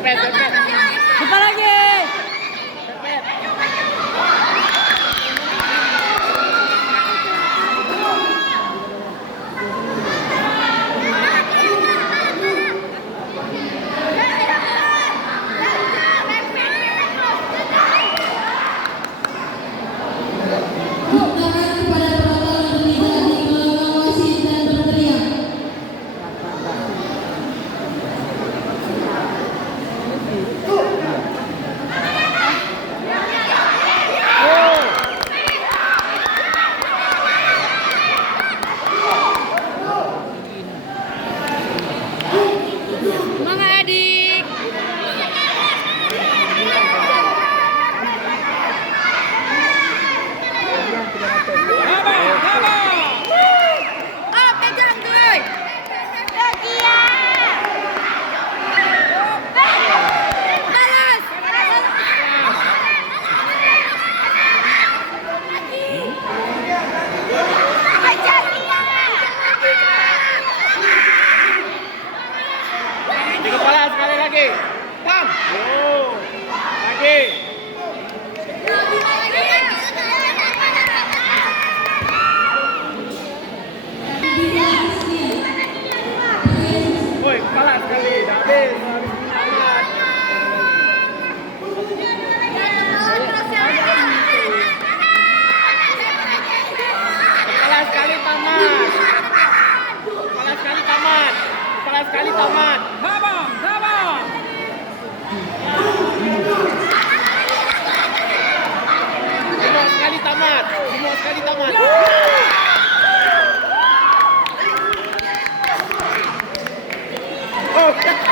Pepet, pepet. Lupa lagi. Pepet. Semangat adik. Oh, pegang tuh. Balas. Di kepala sekali lagi. Tam. Lagi. Woi, kepala sekali. Dah habis. Habis kepala sekali tamat. Kepala sekali tamat. Kepala sekali tamat. Sabang, sabang. Semua sekali tamat. Semua sekali tamat. Oh.